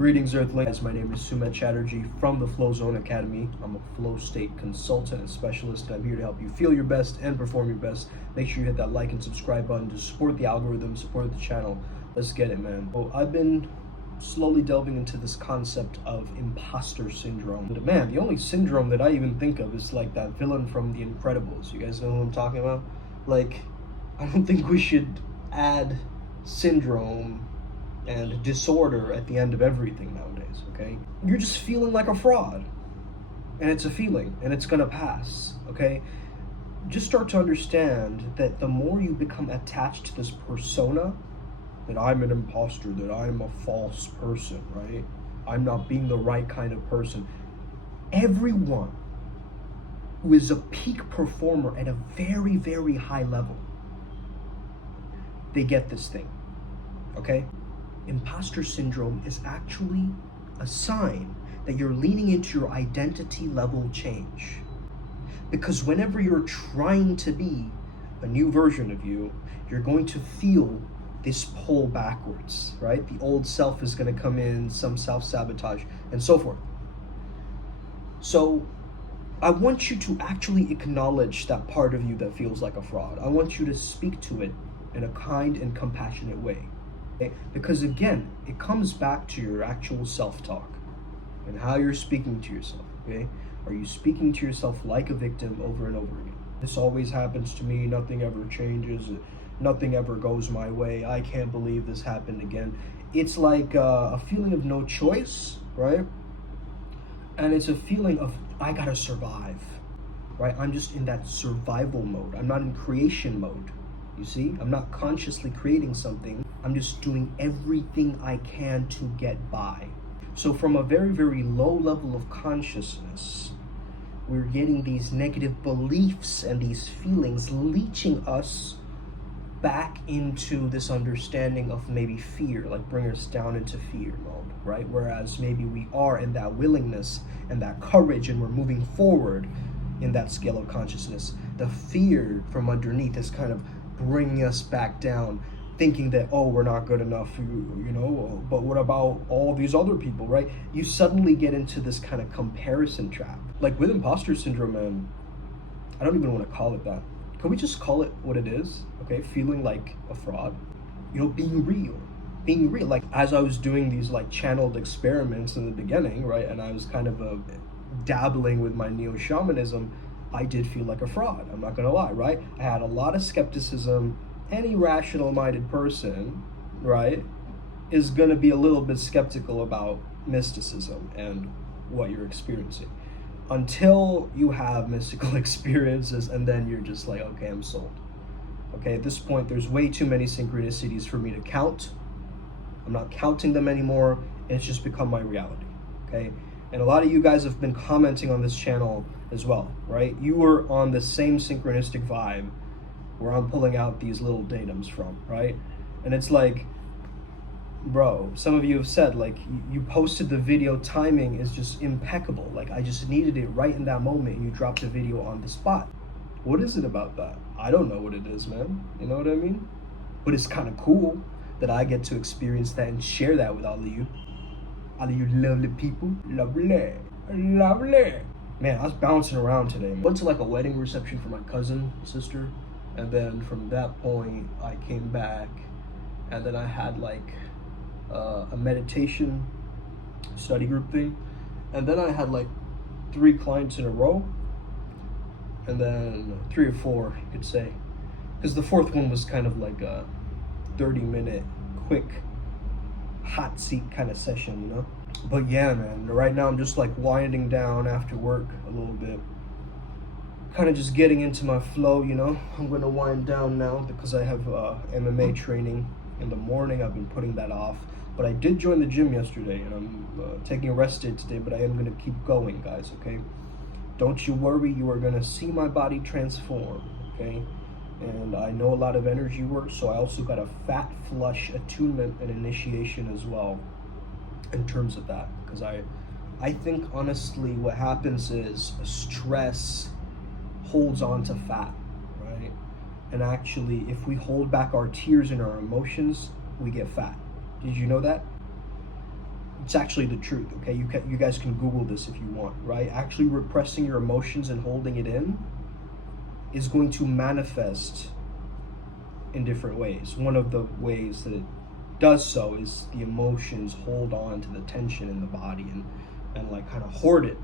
Greetings, Earthlings. My name is Sumit Chatterjee from the Flow Zone Academy. I'm a flow state consultant and specialist, and I'm here to help you feel your best and perform your best. Make sure you hit that like and subscribe button to support the algorithm, support the channel. Let's get it, man. Well, I've been slowly delving into this concept of imposter syndrome. But man, the only syndrome that I even think of is like that villain from The Incredibles. You guys know who I'm talking about? Like, I don't think we should add syndrome and disorder at the end of everything nowadays, okay? You're just feeling like a fraud, and it's a feeling, and it's gonna pass, okay? Just start to understand that the more you become attached to this persona, that I'm an imposter, that I'm a false person, right? I'm not being the right kind of person. Everyone who is a peak performer at a very, very high level, they get this thing, okay? Imposter syndrome is actually a sign that you're leaning into your identity level change. Because whenever you're trying to be a new version of you, you're going to feel this pull backwards, right? The old self is going to come in, some self-sabotage, and so forth. So I want you to actually acknowledge that part of you that feels like a fraud. I want you to speak to it in a kind and compassionate way. Okay? Because again, it comes back to your actual self-talk and how you're speaking to yourself, okay? Are you speaking to yourself like a victim over and over again? This always happens to me, nothing ever changes, nothing ever goes my way, I can't believe this happened again. It's like a feeling of no choice, right? And it's a feeling of, I gotta survive, right? I'm just in that survival mode. I'm not in creation mode. You see, I'm not consciously creating something. I'm just doing everything I can to get by. So from a very, very low level of consciousness, we're getting these negative beliefs and these feelings leeching us back into this understanding of maybe fear, like bring us down into fear mode, right? Whereas maybe we are in that willingness and that courage and we're moving forward in that scale of consciousness. The fear from underneath is kind of bringing us back down, thinking that, oh, we're not good enough, you know, but what about all these other people, right? You suddenly get into this kind of comparison trap. Like with imposter syndrome, man, I don't even want to call it that. Can we just call it what it is, okay? Feeling like a fraud, you know, being real. Like as I was doing these like channeled experiments in the beginning, right? And I was kind of dabbling with my neo-shamanism, I did feel like a fraud, I'm not gonna lie, right? I had a lot of skepticism. Any rational-minded person, right, is gonna be a little bit skeptical about mysticism and what you're experiencing. Until you have mystical experiences, and then you're just like, okay, I'm sold. Okay, at this point, there's way too many synchronicities for me to count. I'm not counting them anymore, and it's just become my reality, okay? And a lot of you guys have been commenting on this channel as well, right? You were on the same synchronistic vibe where I'm pulling out these little datums from, right? And it's like, bro, some of you have said, like, you posted the video, timing is just impeccable. Like, I just needed it right in that moment, and you dropped the video on the spot. What is it about that? I don't know what it is, man. You know what I mean? But it's kind of cool that I get to experience that and share that with all of you. All of you lovely people. Lovely. Lovely. Man, I was bouncing around today. Went to like a wedding reception for my cousin, sister. And then from that point, I came back. And then I had like a meditation study group thing. And then I had like 3 clients in a row. And then 3 or 4, you could say. Because the 4th one was kind of like a 30-minute quick hot seat kind of session, you know? But yeah, man, right now I'm just like winding down after work a little bit. Kind of just getting into my flow, you know? I'm gonna wind down now because I have MMA training in the morning. I've been putting that off. But I did join the gym yesterday, and I'm taking a rest day today, but I am gonna keep going, guys, okay? Don't you worry, you are gonna see my body transform, okay? And I know a lot of energy work, so I also got a fat flush attunement and initiation as well in terms of that. Because I think honestly what happens is stress holds on to fat, right? And actually, if we hold back our tears and our emotions, we get fat. Did you know that? It's actually the truth, okay? You guys can Google this if you want, right? Actually repressing your emotions and holding it in is going to manifest in different ways. One of the ways that it does so is the emotions hold on to the tension in the body and like kind of hoard it,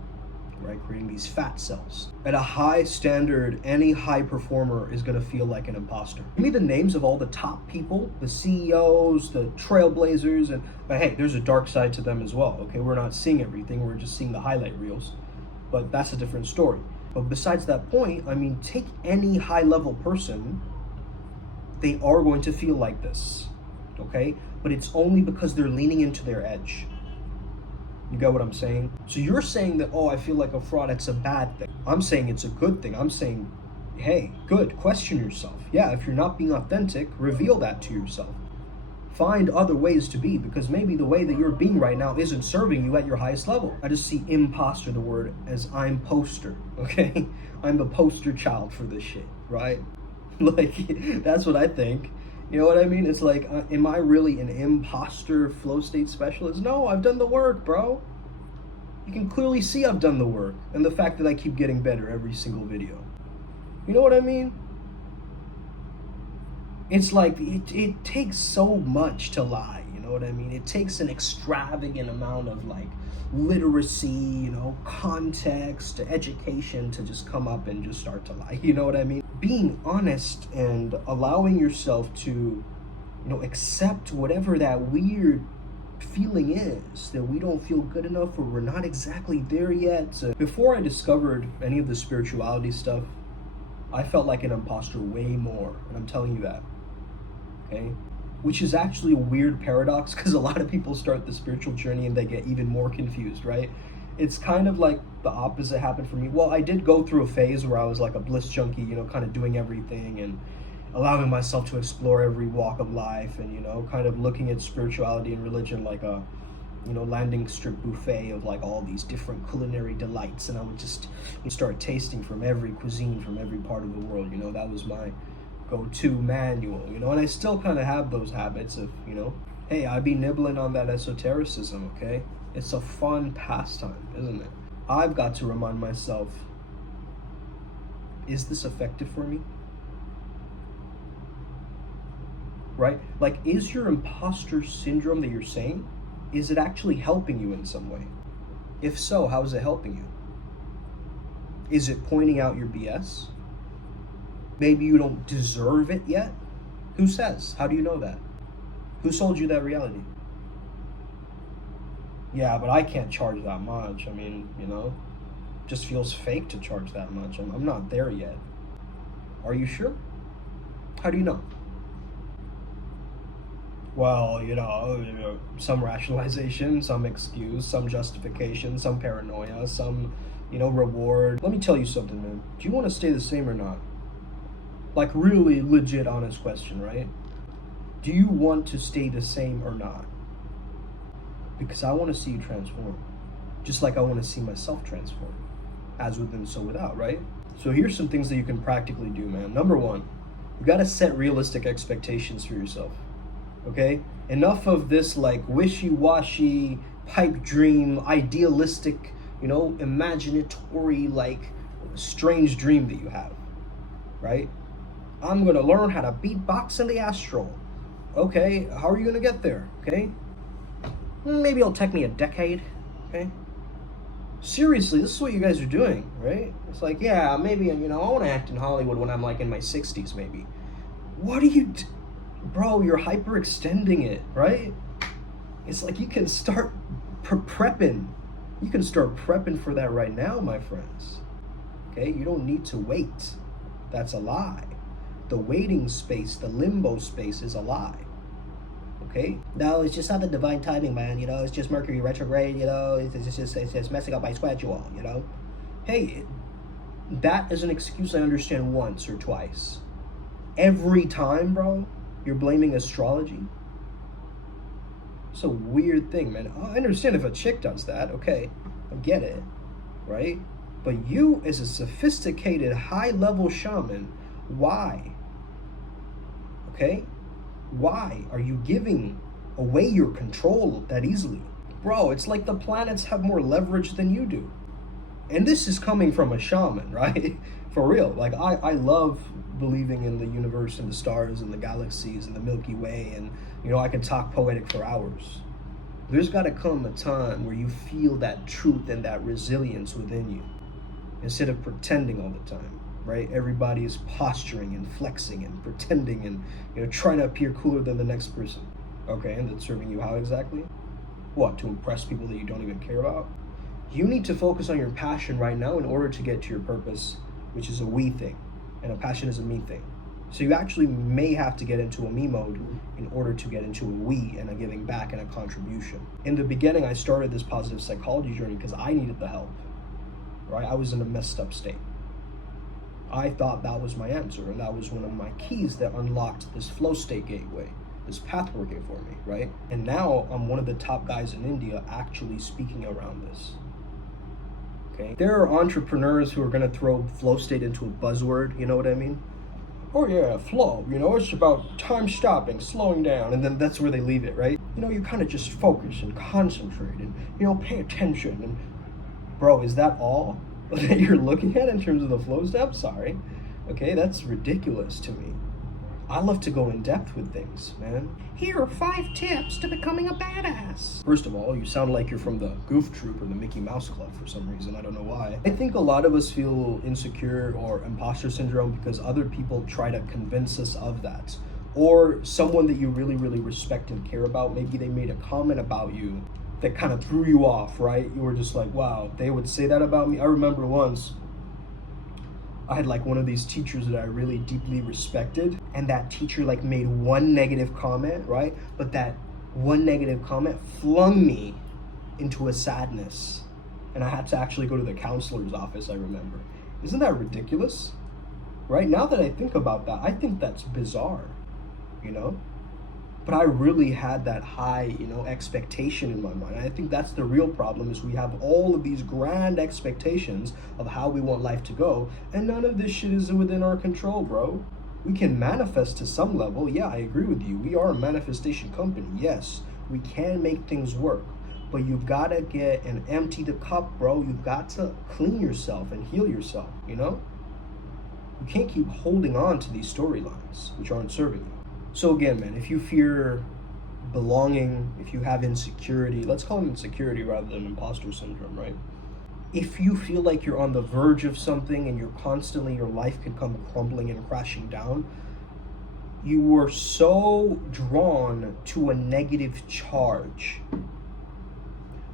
right? Creating these fat cells. At a high standard, any high performer is going to feel like an imposter. Give me the names of all the top people, the CEOs, the trailblazers, but hey, there's a dark side to them as well, okay? We're not seeing everything, we're just seeing the highlight reels, but that's a different story. But besides that point, I mean, take any high level person, they are going to feel like this, okay? But it's only because they're leaning into their edge. You get what I'm saying? So you're saying that, oh, I feel like a fraud, it's a bad thing. I'm saying it's a good thing. I'm saying, hey, good, question yourself. Yeah, if you're not being authentic, reveal that to yourself. Find other ways to be, because maybe the way that you're being right now isn't serving you at your highest level. I just see imposter, the word, as I'm poster, okay? I'm the poster child for this shit, right? Like, that's what I think. You know what I mean? It's like, am I really an imposter flow state specialist? No, I've done the work, bro. You can clearly see I've done the work, and the fact that I keep getting better every single video. You know what I mean? It's like, it takes so much to lie, you know what I mean? It takes an extravagant amount of like literacy, you know, context, education to just come up and just start to lie, you know what I mean? Being honest and allowing yourself to, you know, accept whatever that weird feeling is, that we don't feel good enough or we're not exactly there yet. So before I discovered any of the spirituality stuff, I felt like an imposter way more, and I'm telling you that, okay? Which is actually a weird paradox, because a lot of people start the spiritual journey and they get even more confused, right? It's kind of like the opposite happened for me. Well, I did go through a phase where I was like a bliss junkie, you know, kind of doing everything and allowing myself to explore every walk of life, and, you know, kind of looking at spirituality and religion like a, you know, landing strip buffet of like all these different culinary delights, and I would just start tasting from every cuisine from every part of the world. You know, that was my go-to manual, you know, and I still kind of have those habits of, you know, hey, I be nibbling on that esotericism, okay? It's a fun pastime, isn't it? I've got to remind myself, is this effective for me? Right? Like, is your imposter syndrome that you're saying, is it actually helping you in some way? If so, how is it helping you? Is it pointing out your BS? Maybe you don't deserve it yet? Who says? How do you know that? Who sold you that reality? Yeah, but I can't charge that much. I mean, you know, just feels fake to charge that much. I'm not there yet. Are you sure? How do you know? Well, you know, some rationalization, some excuse, some justification, some paranoia, some, you know, reward. Let me tell you something, man. Do you want to stay the same or not? Like, really legit, honest question, right? Do you want to stay the same or not? Because I want to see you transform. Just like I want to see myself transform. As within, so without, right? So here's some things that you can practically do, man. Number one, you got to set realistic expectations for yourself. Okay? Enough of this like wishy-washy, pipe dream, idealistic, you know, imaginatory, like strange dream that you have, right? I'm gonna learn how to beatbox in the astral. Okay, how are you gonna get there? Okay? Maybe it'll take me a decade, okay? Seriously, this is what you guys are doing, right? It's like, yeah, maybe, you know, I wanna act in Hollywood when I'm like in my 60s, maybe. What are you bro, you're hyperextending it, right? It's like you can start prepping. You can start prepping for that right now, my friends. Okay, you don't need to wait. That's a lie. The waiting space, the limbo space is a lie. Okay? No, it's just not the divine timing, man. You know, it's just Mercury retrograde, you know, it's just messing up my schedule, you know? Hey, that is an excuse I understand once or twice. Every time, bro, you're blaming astrology. It's a weird thing, man. I understand if a chick does that, okay, I get it, right? But you, as a sophisticated, high-level shaman, why? Okay? Why are you giving away your control that easily? Bro, it's like the planets have more leverage than you do. And this is coming from a shaman, right? For real. Like, I love believing in the universe and the stars and the galaxies and the Milky Way, and, you know, I can talk poetic for hours. There's got to come a time where you feel that truth and that resilience within you, instead of pretending all the time, right? Everybody is posturing and flexing and pretending and, you know, trying to appear cooler than the next person. Okay, and that's serving you how exactly? What, to impress people that you don't even care about? You need to focus on your passion right now in order to get to your purpose, which is a we thing, and a passion is a me thing. So you actually may have to get into a me mode in order to get into a we and a giving back and a contribution. In the beginning, I started this positive psychology journey because I needed the help, right? I was in a messed up state. I thought that was my answer, and that was one of my keys that unlocked this flow state gateway, this path working for me, right? And now I'm one of the top guys in India actually speaking around this. Okay? There are entrepreneurs who are gonna throw flow state into a buzzword, you know what I mean? Oh yeah, flow, you know, it's about time stopping, slowing down, and then that's where they leave it, right? You know, you kind of just focus and concentrate and, you know, pay attention. And bro, is that all that you're looking at in terms of the flow step? Sorry. Okay, that's ridiculous to me. I love to go in depth with things, man. Here are 5 tips to becoming a badass. First of all, you sound like you're from the Goof Troop or the Mickey Mouse Club for some reason. I don't know why. I think a lot of us feel insecure or imposter syndrome because other people try to convince us of that. Or someone that you really, really respect and care about, maybe they made a comment about you that kind of threw you off, right? You were just like, wow, they would say that about me. I remember once, I had like one of these teachers that I really deeply respected, and that teacher like made one negative comment, right? But that one negative comment flung me into a sadness, and I had to actually go to the counselor's office, I remember. Isn't that ridiculous? Right? Now that I think about that, I think that's bizarre, you know? But I really had that high, you know, expectation in my mind. And I think that's the real problem, is we have all of these grand expectations of how we want life to go, and none of this shit is within our control, bro. We can manifest to some level. Yeah, I agree with you. We are a manifestation company. Yes, we can make things work. But you've got to get and empty the cup, bro. You've got to clean yourself and heal yourself, you know? You can't keep holding on to these storylines which aren't serving you. So again, man, if you fear belonging, if you have insecurity, let's call it insecurity rather than imposter syndrome, right? If you feel like you're on the verge of something and you're constantly, your life can come crumbling and crashing down, you are so drawn to a negative charge.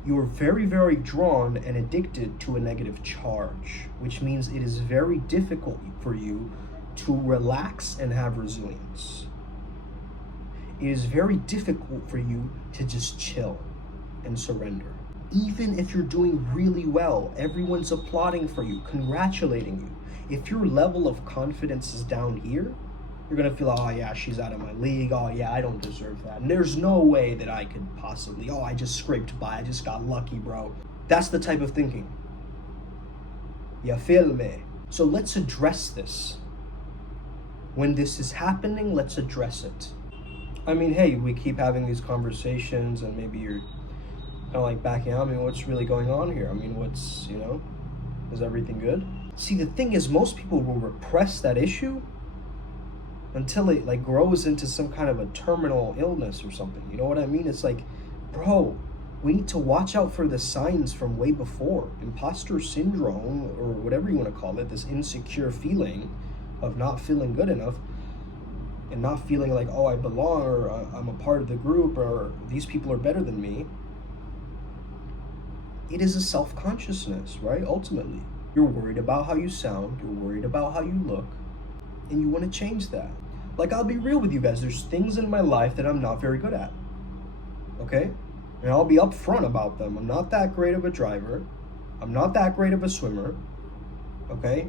You are very, very drawn and addicted to a negative charge, which means it is very difficult for you to relax and have resilience. It is very difficult for you to just chill and surrender. Even if you're doing really well, everyone's applauding for you, congratulating you. If your level of confidence is down here, you're gonna feel, oh yeah, she's out of my league. Oh yeah, I don't deserve that. And there's no way that I could possibly, oh, I just scraped by, I just got lucky, bro. That's the type of thinking. You feel me? So let's address this. When this is happening, let's address it. I mean, hey, we keep having these conversations and maybe you're kind of like backing out. I mean, what's really going on here? I mean, what's, you know, is everything good? See, the thing is, most people will repress that issue until it like grows into some kind of a terminal illness or something. You know what I mean? It's like, bro, we need to watch out for the signs from way before. Imposter syndrome, or whatever you want to call it, this insecure feeling of not feeling good enough and not feeling like, oh, I belong, or I'm a part of the group, or these people are better than me. It is a self-consciousness, right? Ultimately, you're worried about how you sound, you're worried about how you look, and you want to change that. Like, I'll be real with you guys, there's things in my life that I'm not very good at, okay? And I'll be upfront about them. I'm not that great of a driver. I'm not that great of a swimmer, okay?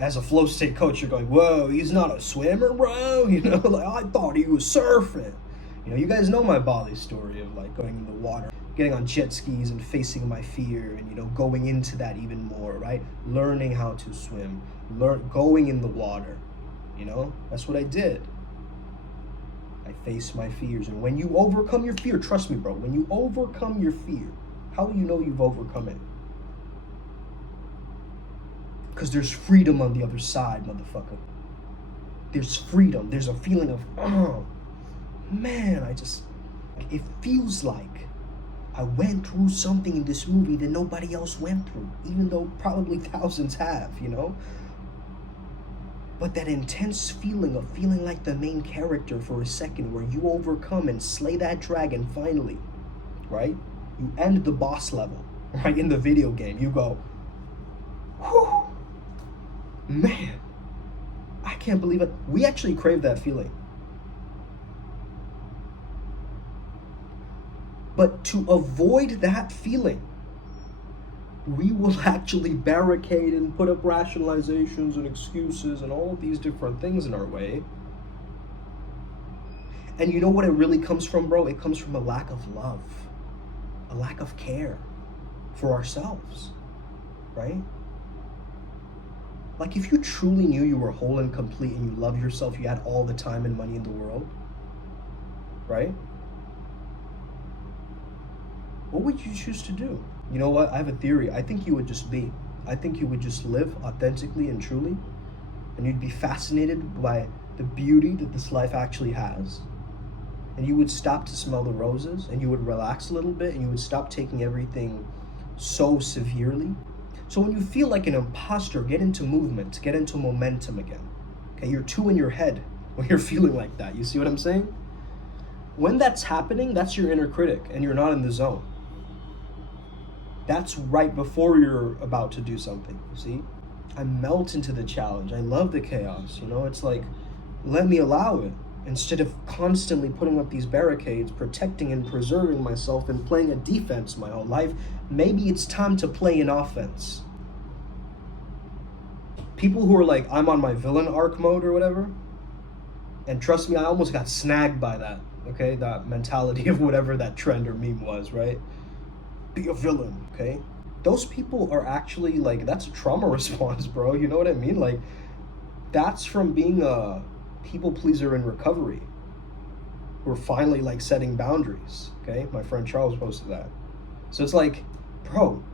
As a flow state coach, you're going, whoa, he's not a swimmer, bro? You know, like, I thought he was surfing. You know, you guys know my Bali story of like going in the water, getting on jet skis and facing my fear and, you know, going into that even more, right? Learning how to swim, going in the water, you know? That's what I did. I face my fears. And when you overcome your fear, trust me, bro, when you overcome your fear, how will you know you've overcome it? Because there's freedom on the other side, motherfucker. There's freedom. There's a feeling of, oh, man, it feels like I went through something in this movie that nobody else went through, even though probably thousands have, you know? But that intense feeling of feeling like the main character for a second, where you overcome and slay that dragon finally, right? You end the boss level, right? In the video game, you go, whew, man, I can't believe it. We actually crave that feeling. But to avoid that feeling, we will actually barricade and put up rationalizations and excuses and all of these different things in our way. And you know what it really comes from, bro? It comes from a lack of love, a lack of care for ourselves, right? Like, if you truly knew you were whole and complete and you love yourself, you had all the time and money in the world, right? What would you choose to do? You know what? I have a theory. I think you would just be. I think you would just live authentically and truly, and you'd be fascinated by the beauty that this life actually has. And you would stop to smell the roses, and you would relax a little bit, and you would stop taking everything so severely. So when you feel like an imposter, get into movement, get into momentum again. Okay, you're too in your head when you're feeling like that. You see what I'm saying? When that's happening, that's your inner critic, and you're not in the zone. That's right before you're about to do something, you see? I melt into the challenge. I love the chaos, you know? It's like, let me allow it. Instead of constantly putting up these barricades, protecting and preserving myself and playing a defense my whole life, maybe it's time to play an offense. People who are like, I'm on my villain arc mode or whatever, and trust me, I almost got snagged by that, okay? That mentality of whatever that trend or meme was, right? Be a villain, okay? Those people are actually like, that's a trauma response, bro. You know what I mean? Like, that's from being a people pleaser in recovery. We're finally like setting boundaries, okay? My friend Charles posted that. So it's like, bro,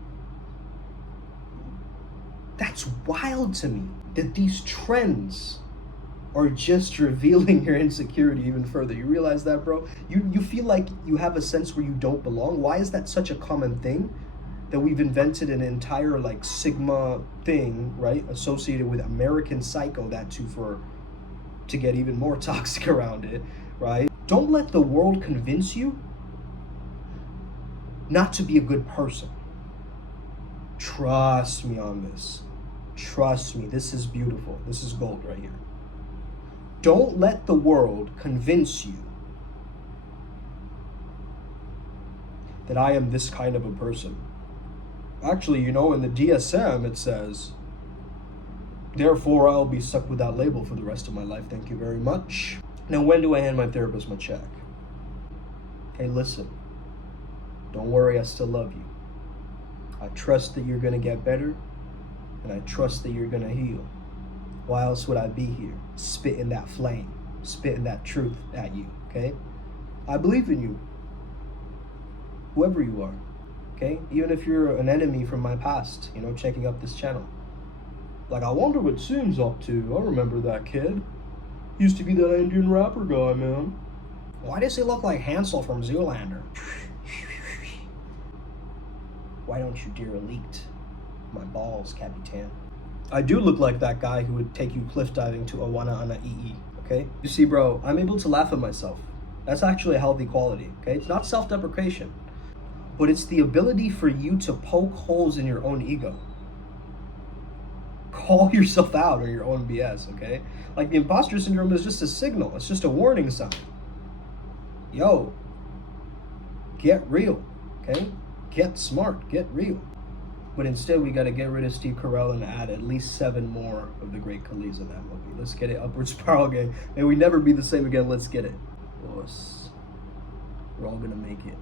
that's wild to me that these trends are just revealing your insecurity even further. You realize that, bro? You feel like you have a sense where you don't belong. Why is that such a common thing? That we've invented an entire like Sigma thing, right? Associated with American Psycho, that too, to get even more toxic around it, right? Don't let the world convince you not to be a good person. Trust me on this. Trust me, this is beautiful. This is gold right here. Don't let the world convince you that I am this kind of a person. Actually, you know, in the DSM, it says, therefore, I'll be stuck with that label for the rest of my life. Thank you very much. Now, when do I hand my therapist my check? Hey, listen. Don't worry, I still love you. I trust that you're going to get better, and I trust that you're going to heal. Why else would I be here, spitting that flame, spitting that truth at you, okay? I believe in you, whoever you are, okay? Even if you're an enemy from my past, you know, checking up this channel. Like, I wonder what Sim's up to. I remember that kid. Used to be that Indian rapper guy, man. Why does he look like Hansel from Zoolander? Why don't you dear elite? My balls, Capitan. I do look like that guy who would take you cliff diving to Awana Ana Ii, okay? You see, bro, I'm able to laugh at myself. That's actually a healthy quality, okay? It's not self-deprecation, but it's the ability for you to poke holes in your own ego. Call yourself out on your own BS, okay? Like, the imposter syndrome is just a signal. It's just a warning sign. Yo, get real, okay? Get smart, get real. But instead, we got to get rid of Steve Carell and add at least 7 more of the great Khalees in that movie. Let's get it. Upward Spiral gang. May we never be the same again. Let's get it. Boss. We're all going to make it.